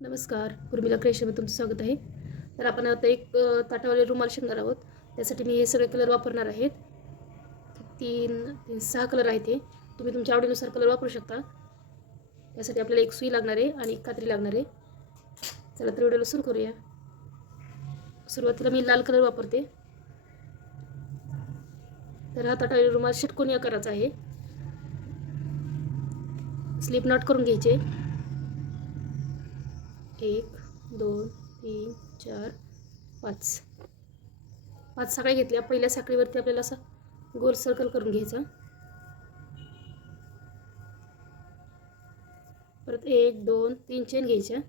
नमस्कार उर्मिला क्रिएशनमध्ये तुमचं स्वागत आहे. तर आपण आता एक ताटावाले रुमाल शिकणार आहोत. त्यासाठी मी हे सगळे कलर वापरणार आहेत. तीन तीन सहा कलर आहेत हे. तुम्ही तुमच्या आवडीनुसार कलर वापरू शकता. त्यासाठी आपल्याला एक सुई लागणार आहे आणि एक कात्री लागणार आहे. चला तर व्हिडिओला सुरू करूया. सुरुवातीला मी लाल कलर वापरते. तर हा ताटावाले रुमाल षटकोनी आकाराचा आहे. स्लिप नॉट करून घ्यायचे. एक दोन तीन चार पाच. पाच साखळ्या घेतल्या. पहिल्या साखळीवरती आपल्याला असं गोल सर्कल करून घ्यायचा. परत एक दोन तीन चेन घ्यायच्या.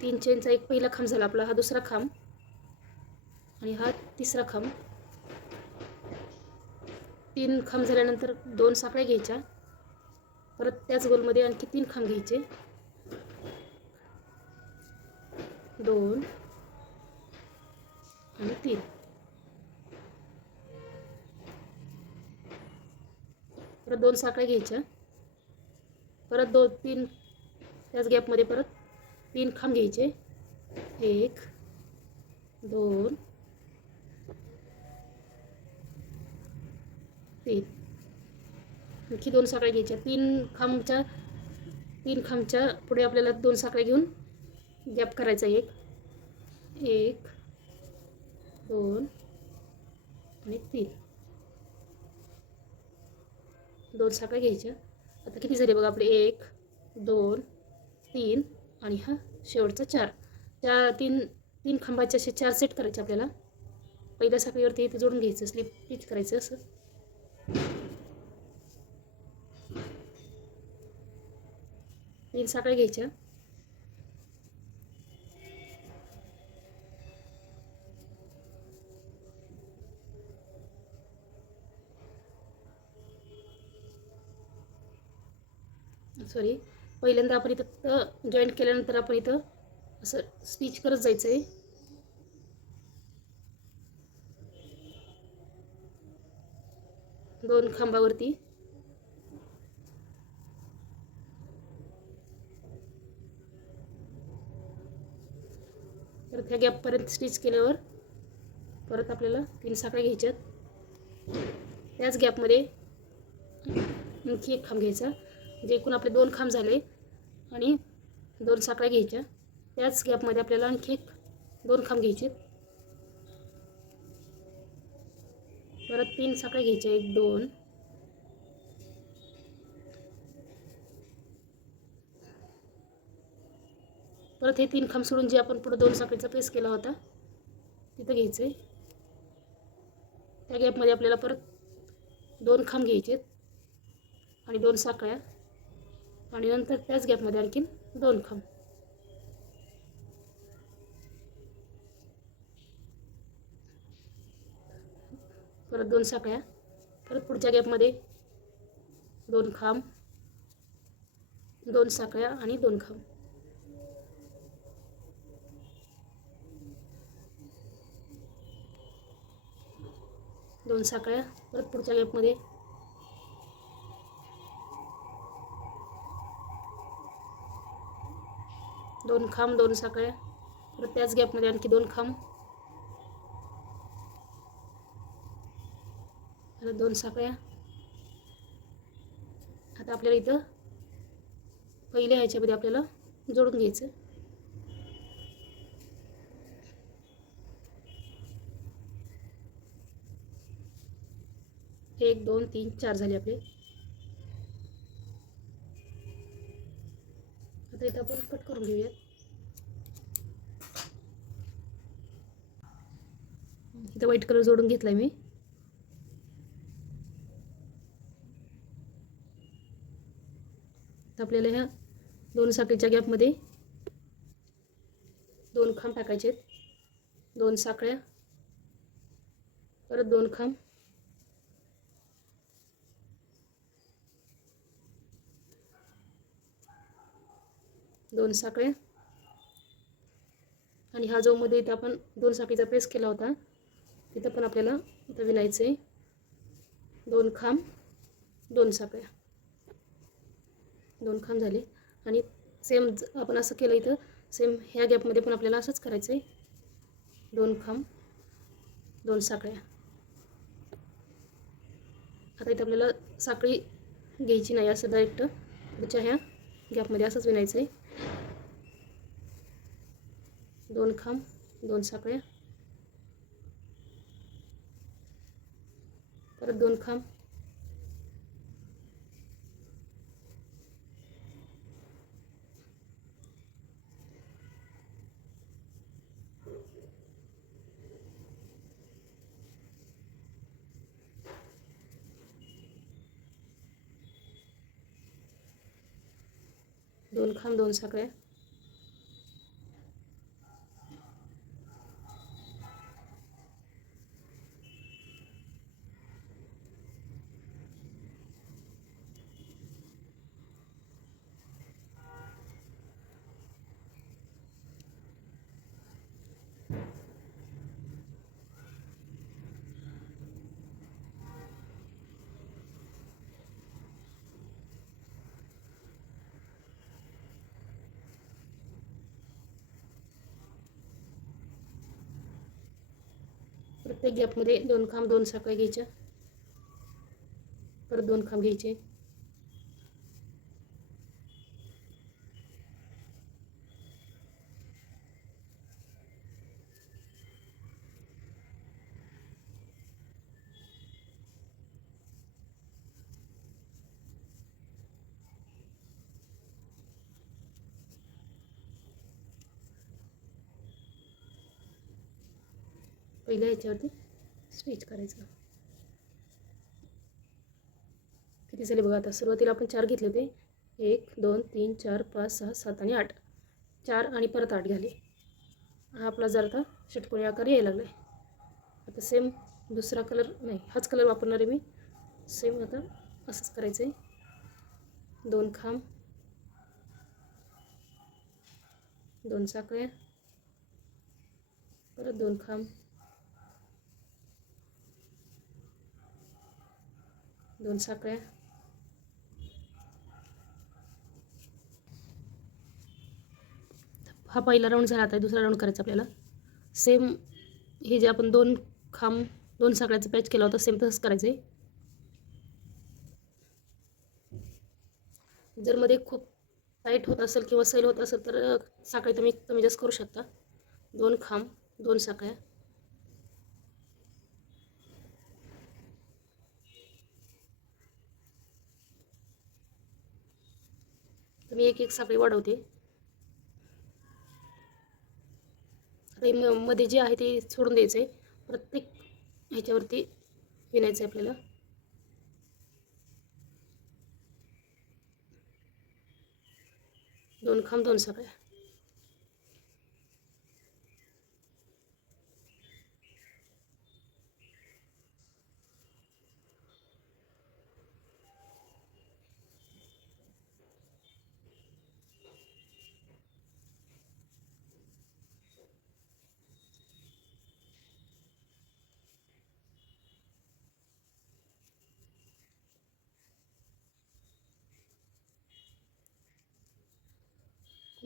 तीन चेनचा एक पहिला खांब झाला आपला. हा दुसरा खांब. आणि हा तिसरा खांब. तीन खांब झाल्यानंतर दोन साखळ्या घ्यायच्या. परत त्याच गोलमध्ये आणखी तीन खांब घ्यायचे. दोन आणि तीन. परत दोन साखळ्या घ्यायच्या. परत दोन तीन त्याच गॅपमध्ये परत तीन खांब घ्यायचे. एक दोन तीन आणखी दोन साखळ्या घ्यायच्या तीन खांबच्या तीन खांबच्या पुढे आपल्याला दोन साखळ्या घेऊन गॅप करायचा एक. एक दोन आणि तीन. दोन साखळ्या घ्यायच्या. आता किती झाले बघा आपले? एक दोन तीन आणि हा शेवटचा चार. त्या तीन तीन खांबाचे असे चार सेट करायचे आपल्याला. पहिल्या साखळीवरती इथे जोडून घ्यायचं स्लिप तीच करायचं असं. तीन साखळ्या घ्यायच्या सॉरी पहिल्यांदा आपण इथं जॉईंट केल्यानंतर आपण इथं असं स्टिच करत जायचं आहे दोन खांबावरती. परत ह्या गॅपपर्यंत स्टिच केल्यावर परत आपल्याला तीन साखळ्या घ्यायच्यात. त्याच गॅपमध्ये आणखी एक खांब घ्यायचा. म्हणजे एकूण आपले दोन खांब झाले आणि दोन साखळ्या घ्यायच्या. त्याच गॅपमध्ये आपल्याला आणखी एक दोन खांब घ्यायचे परत तीन साखळ्या घ्यायच्या एक दोन. परत हे तीन खांब सोडून जे आपण पुढे दोन साखळीचा पेस केला होता तिथं घ्यायचं. आहे त्या गॅपमध्ये आपल्याला परत दोन खांब घ्यायचे आणि दोन साखळ्या. आणि नंतर त्याच गॅपमध्ये आणखीन दोन खांब. परत दोन साखळ्या परत पुढच्या गॅपमध्ये दोन खांब दोन साखळ्या आणि दोन खांब. दोन साखळ्या परत पुढच्या गॅपमध्ये. दोन खांब दोन साखळ्या परत त्याच गॅपमध्ये आणखी दोन खांब. दोन साखळ्या. आता आपल्याला इथं पहिल्या ह्याच्यामध्ये आपल्याला जोडून घ्यायचं. एक दोन तीन चार झाले आपले. आता इथं आपण कट करून घेऊयात. इथं व्हाईट कलर जोडून घेतलाय मी. तर आपल्याला ह्या दोन साखळीच्या गॅपमध्ये दोन खांब टाकायचे दोन साखळ्या परत दोन खांब. दोन साखळ्या. आणि हा जो मध्ये इथं आपण दोन साखळीचा प्रेस केला होता तिथं पण आपल्याला इथं विणायचं आहे दोन खांब दोन साखळ्या. दोन खांब झाले. आणि सेम आपण असं केलं इथं सेम ह्या गॅपमध्ये पण आपल्याला असंच करायचं आहे दोन खांब दोन साखळ्या. आता इथं आपल्याला साखळी घ्यायची नाही असं डायरेक्ट त्याच्या ह्या गॅपमध्ये असंच विणायचं आहे दोन खांब दोन साखळ्या. परत दोन खांब दोन खांब दोन साखळ्या प्रत्येक गॅपमध्ये दोन खांब दोन साखळ्या घ्यायच्या. परत दोन खांब घ्यायचे. पहिल्या याच्यावरती स्टिच करायचं. किती झाले बघा आता? सुरुवातीला आपण चार घेतले होते. एक दोन तीन चार पाच सहा सात आणि आठ. चार आणि परत आठ झाले हा आपला जर आता षटकोनी आकार यायला लागला आहे आता सेम दुसरा कलर नाही हाच कलर वापरणार आहे मी. सेम आता असंच करायचं आहे दोन खांब. दोन साखळ्या. परत दोन खांब. दोन साखळ्या. हा पहिला राऊंड झाला आता दुसरा राऊंड करायचा आपल्याला. सेम हे जे आपण दोन खांब दोन साखळ्याचं पॅच केला होता सेम तसंच करायचं आहे जर मध्ये खूप टाईट होत असेल किंवा सैल होत असेल तर साखळी तुम्ही कमी जास्त करू शकता. दोन खांब दोन साखळ्या. मी एक एक साखळी वाढवते. आता म- मध्ये जे आहे ते सोडून द्यायचं आहे प्रत्येक ह्याच्यावरती विणायचं आहे आपल्याला. दोन खांब दोन साखळ्या.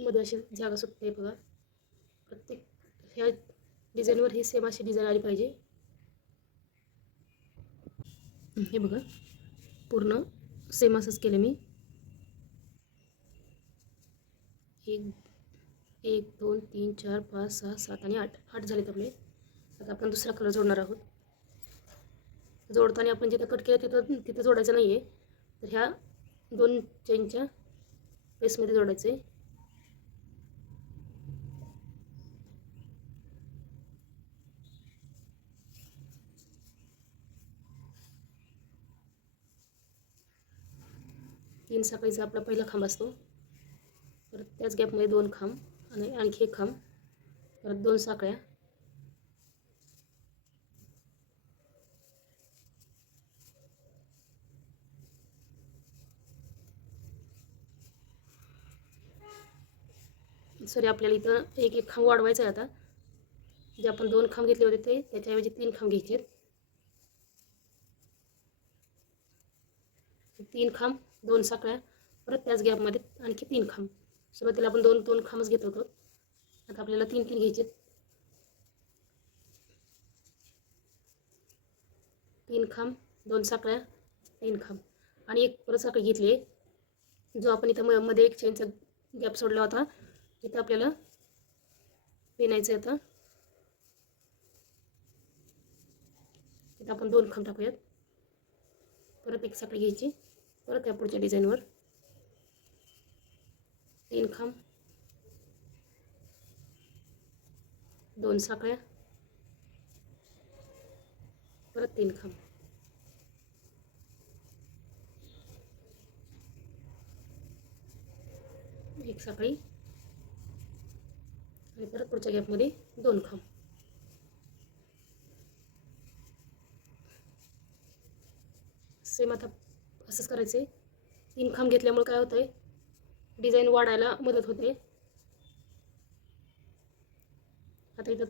मध्ये अशी जागा सुटते बघा. प्रत्येक ह्या डिझाईनवर ही सेम अशी डिझाईन आली पाहिजे. हे बघा. पूर्ण सेम असंच केलं मी. एक एक दोन तीन चार पाच सहा सात आणि आठ. आठ झालेत आपले. आता आपण दुसरा कलर जोडणार आहोत. जोडताना आपण जिथं कट केलं तिथं तिथं जोडायचं नाही आहे तर ह्या दोन चेनच्या पेसमध्ये जोडायचं आहे तीन साखळीचा आपला पहिला खांब असतो. परत त्याच गॅपमध्ये दोन खांब आणि आणखी एक खांब. परत दोन साखळ्या. सॉरी आपल्याला इथं एक एक खांब वाढवायचा आहे आता. जे आपण दोन खांब घेतले होते ते त्याच्याऐवजी तीन खांब घ्यायचे आहेत तीन खांब. दोन साखळ्या परत त्याच गॅपमध्ये आणखी तीन खांब. सुरुवातीला आपण दोन दोन खांबच घेत होतो. आता आपल्याला तीन तीन घ्यायचे तीन खांब दोन साखळ्या तीन खांब. आणि एक परत साखळी घेतली आहे. जो आपण इथं म- मध्ये एक चेनचा गॅप सोडला होता तिथं आपल्याला पिनायचं आहे आता. तिथं आपण दोन खांब टाकूयात. परत एक साखळी घ्यायची. परत त्या पुढच्या डिझाईनवर तीन खांब. दोन साखळ्या. परत तीन खांब. एक साखळी. परत पुढच्या गॅपमध्ये दोन खांब. सेम आता असंच करायचं. आहे तीन खांब घेतल्यामुळे काय होतं आहे डिझाईन वाढायला मदत होते. आता इथं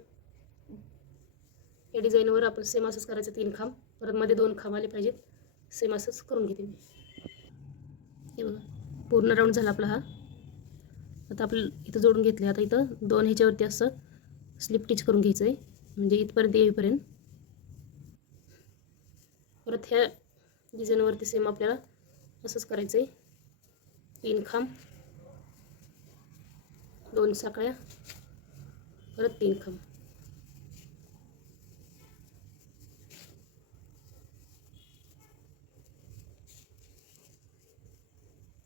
या डिझाईनवर आपण सेम असंच करायचं तीन खांब. परत मध्ये दोन खांब आले पाहिजेत. सेम असंच करून घेते मी. हे बघा पूर्ण राऊंड झाला आपला हा. आता आपलं इथं जोडून घेतले आता इथं दोन ह्याच्यावरती असं स्लिप टिच करून घ्यायचं आहे म्हणजे इथपर्यंत येईपर्यंत. परत ह्या डिझाईनवरती सेम आपल्याला असंच करायचं आहे तीन खांब. दोन साकळ्या परत तीन खांब.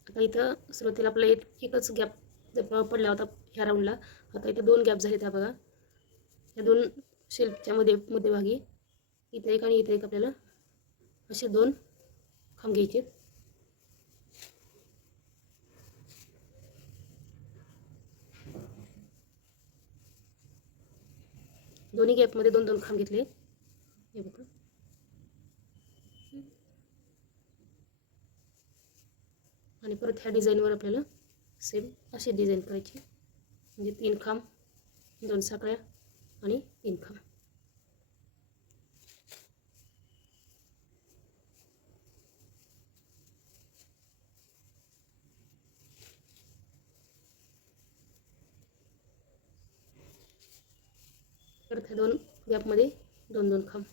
आता इथं सुरुवातीला आपला एक एकच गॅप पडला होता ह्या राऊंडला आता इथं दोन गॅप झाले त्या बघा. या दोन शेल्फच्या मध्ये मध्यभागी. इथं एक आणि इथं एक आपल्याला असे दोन खांब घ्यायचे दोन्ही गॅपमध्ये दोन दोन खांब घेतले हे बघा आणि परत ह्या डिझाईनवर आपल्याला सेम अशी डिझाईन करायची म्हणजे तीन खांब दोन साखळ्या आणि तीन खांब परत ह्या दोन. गॅपमध्ये दोन दोन खांब.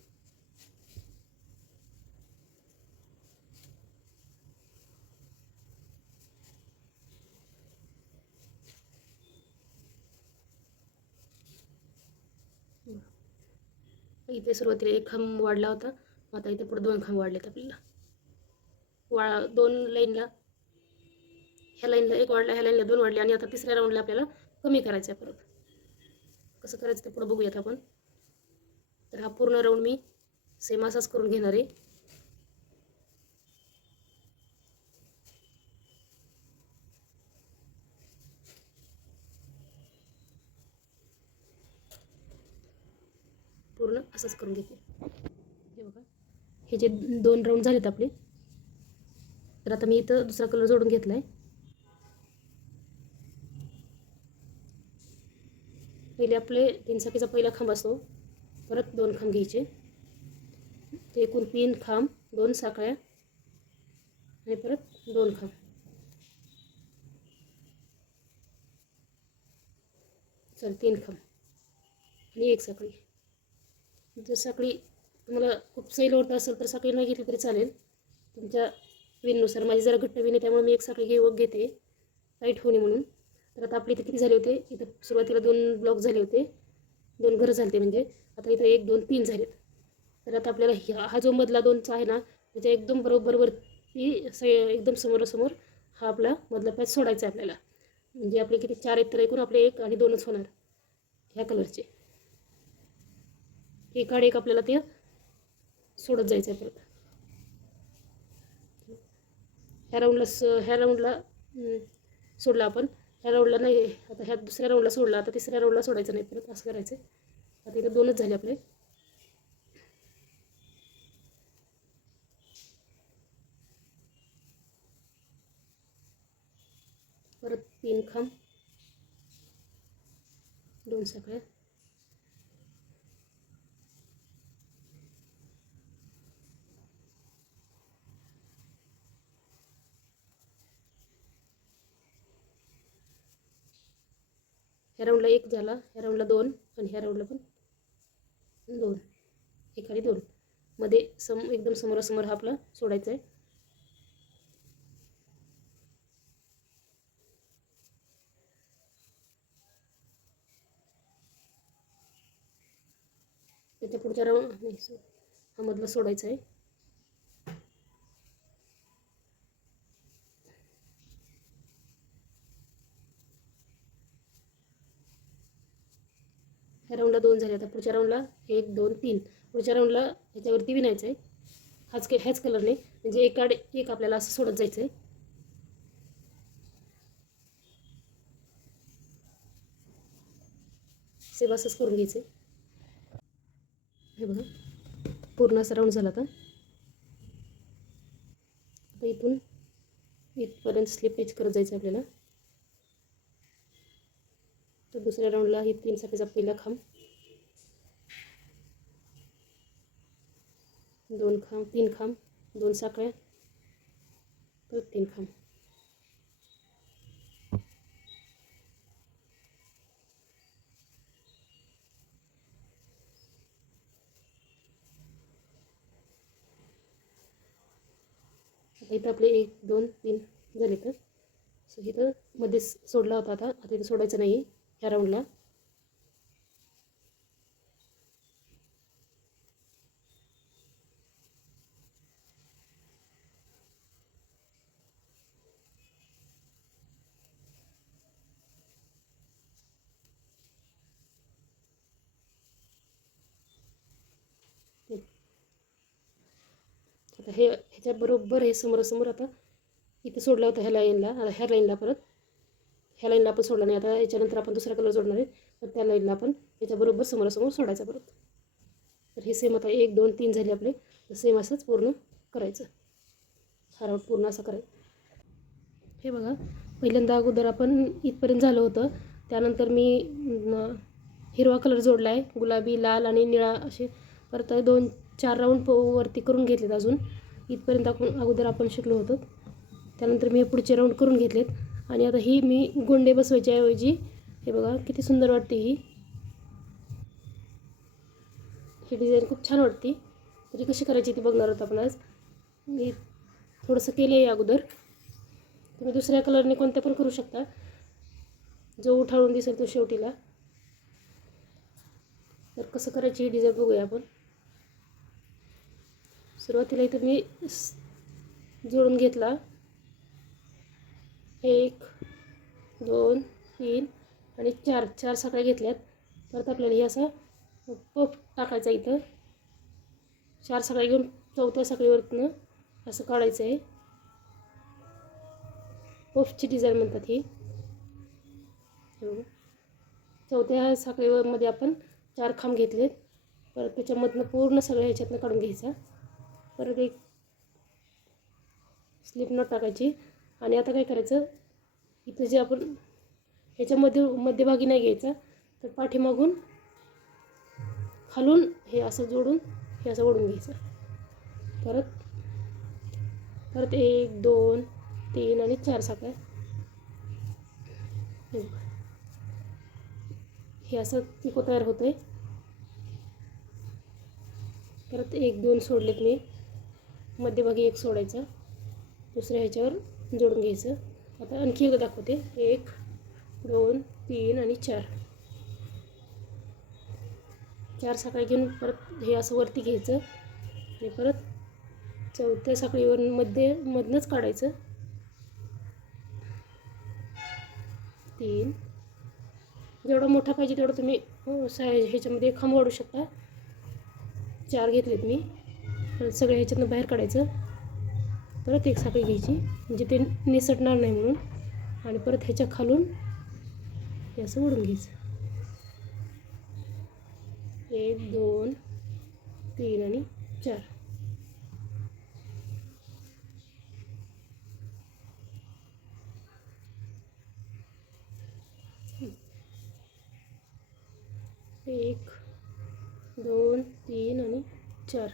इथे सुरुवातीला एक खांब वाढला होता. आता इथे पुढे दोन खांब वाढलेत आपल्याला. वा दोन लाईनला ह्या लाईनला एक वाढला ह्या लाईनला दोन वाढले आणि आता तिसऱ्या राऊंडला आपल्याला कमी करायचं आहे परत. कसं करायचं ते पुढं बघूयात आपण. तर हा पूर्ण राऊंड मी सेम असाच करून घेणार आहे. पूर्ण असंच करून घेते. हे बघा. हे जे दोन राऊंड झालेत आपले तर आता मी इथं दुसरा कलर जोडून घेतला आहे पहिले आपले तीन साखीचा पहिला खांब असतो. परत दोन खांब घ्यायचे. ते एकूण तीन खांब दोन साखळ्या आणि परत दोन खांब. चल तीन खांब आणि एक साखळी. जर साखळी तुम्हाला खूप सैल होत असेल तर साखळी नाही घेतली तरी चालेल. तुमच्या विननुसार माझी जरा घट्ट विण आहे त्यामुळे मी एक साखळी घेऊ घेते. टाईट होणे म्हणून. तर आता आपले इथे किती झाले होते? इथं सुरुवातीला दोन ब्लॉक झाले होते. दोन घरं झाले म्हणजे. आता इथं एक दोन तीन झालेत. तर आता आपल्याला ह्या- हा जो मधला दोनचा आहे ना त्याच्या एकदम बरोबर ती स एकदम समोरासमोर हा आपला मधला पॅच सोडायचा आहे आपल्याला. म्हणजे आपले किती? चार आहेत तर एकूण आपले एक आणि दोनच होणार. ह्या कलरचे एक आणि एक आपल्याला ते सोडत जायचं आहे परत. ह्या राऊंडला स ह्या राऊंडला सोडला आपण. ह्या राऊंडला नाही आता ह्या दुसऱ्या राऊंडला सोडला आता तिसऱ्या राऊंडला सोडायचं नाही परत असं करायचं आता इथं दोनच झाले आपले. परत तीन खांब. दोन सगळे ह्या राऊंडला एक झाला ह्या राऊंडला दोन आणि ह्या राऊंडला पण दोन. एक आणि दोन. मध्ये सम एकदम समोरासमोर हा आपला सोडायचा आहे. त्याच्या पुढच्या राऊंड नाही हा मधला सोडायचा आहे. ह्या राऊंडला दोन झाले. आता पुढच्या राऊंडला एक दोन तीन. पुढच्या राऊंडला ह्याच्यावरती विणायचं आहे हाच के ह्याच कलरने म्हणजे एक आड एक आपल्याला असं सोडत जायचं आहे सेवा असंच करून घ्यायचं आहे हे बघा. पूर्ण असा राऊंड झाला आता. आता इथून इथपर्यंत स्लिप पेज करत जायचं आपल्याला. तर दुसऱ्या राऊंडला ही तीन साठीचा पहिला खांब. दोन खांब तीन खांब दोन साखळ्या परत तीन खांब. आता इथं आपले एक दोन तीन झाले तर. सो इथं मध्येच सोडला होता आता. आता इथं सोडायचं नाही ह्या राऊंडला आता हे ह्याच्या बरोबर हे समोरासमोर आता इथं सोडला होता ह्या लाईनला आता ह्या लाईनला परत. ह्या लाईनला आपण सोडला नाही. आता याच्यानंतर आपण दुसरा कलर जोडणार आहे. तर त्या लाईनला आपण त्याच्याबरोबर समोरासमोर सोडायचा परत. तर हे सेम आता एक दोन तीन झाले आपले. तर सेम असंच पूर्ण करायचं. हा राऊंड पूर्ण असं करायचं हे बघा पहिल्यांदा अगोदर आपण इथपर्यंत झालं होतं. त्यानंतर मी हिरवा कलर जोडला आहे गुलाबी लाल आणि निळा असे. परत दोन चार राऊंड प वरती करून घेतलेत अजून. इथपर्यंत आपण अगोदर आपण शिकलो होतो. त्यानंतर मी हे पुढचे राऊंड करून घेतलेत. आणि आता ही मी गोंडे बसवायच्या ऐवजी हे बघा किती सुंदर वाटते ही. ही डिझाईन खूप छान वाटते. म्हणजे कशी करायची ती बघणार आहोत आपण आज. मी थोडंसं केलं आहे अगोदर. तुम्ही दुसऱ्या कलरने कोणत्या पण करू शकता. जो उठाळून दिसेल तो शेवटीला. तर कसं करायची ही डिझाईन बघूया आपण. सुरुवातीला इथं मी स- जोडून घेतला. एक दोन तीन आणि चार चार साखळ्या घेतल्यात. परत आपल्याला हे असं पफ टाकायचा इथं. चार साखळ्या घेऊन चौथ्या साखळीवरनं असं काढायचं आहे. पफची डिझाईन म्हणतात ही. चौथ्या साखळीमध्ये आपण चार खांब घेतलेत. परत त्याच्यामधनं पूर्ण सगळ्या ह्याच्यातनं काढून घ्यायचा. परत एक स्लिप नट टाकायची. आणि आता काय करायचं? इथं जे आपण ह्याच्यामध्ये मध्यभागी नाही घ्यायचा. तर पाठीमागून खालून हे असं जोडून हे असं ओढून घ्यायचं. परत परत एक दोन तीन आणि चार साखळ्या हे असं तिको तयार होतं आहे परत एक दोन सोडलेत मी. मध्यभागी एक सोडायचा. दुसऱ्या ह्याच्यावर जोडून घ्यायचं. आता आणखी एकदा दाखवते. एक दोन तीन आणि चार. चार साखळी घेऊन परत हे असं वरती घ्यायचं. आणि परत चौथ्या साखळीवर मध्ये मधनंच काढायचं. तीन. जेवढा मोठा पाहिजे तेवढं तुम्ही हो, अं, साय ह्याच्यामध्ये खांब वाढू शकता. चार घेतलेत मी. सगळ्या ह्याच्यातनं बाहेर काढायचं. परत एक साखळी घ्यायची. म्हणजे ते निसटणार नाही म्हणून. आणि परत ह्याच्या खालून हे असं ओढून घ्यायचं. एक दोन तीन आणि चार. एक दोन तीन आणि चार.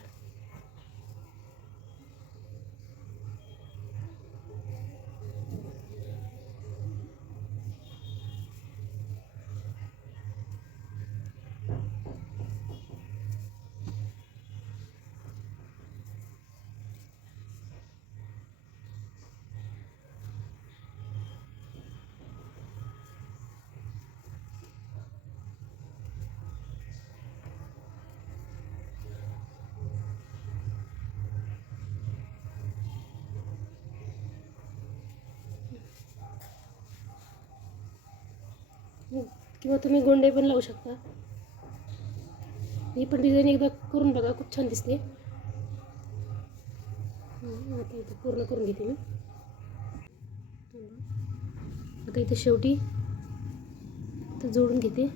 किंवा तुम्ही गोंडे पण लावू शकता. ही पण डिझाईन एकदा करून बघा खूप छान दिसते. आता इथं पूर्ण करून घेते मी. आता इथे शेवटी तर जोडून घेते.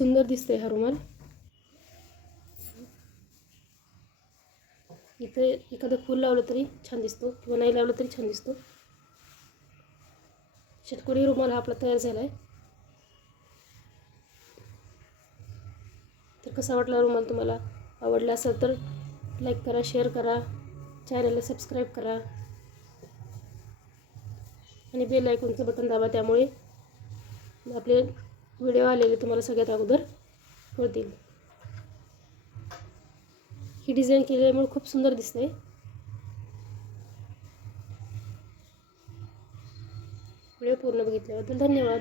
सुंदर दिसतोय हा रुमाल. इथे एखादं फूल लावलं तरी छान दिसतो किंवा नाही लावलं तरी छान दिसतो. षटकोनी रुमाल हा आपला तयार झाला आहे तर कसा वाटला रुमाल तुम्हाला? आवडला असेल तर लाईक करा शेअर करा चॅनलला सबस्क्राईब करा. आणि बेल आयकॉनचं बटन दाबा त्यामुळे आपले व्हिडिओ आलेले तुम्हाला सगळ्यात अगोदर. कळतील ही डिझाईन केल्यामुळे खूप सुंदर दिसते व्हिडिओ पूर्ण बघितल्याबद्दल धन्यवाद.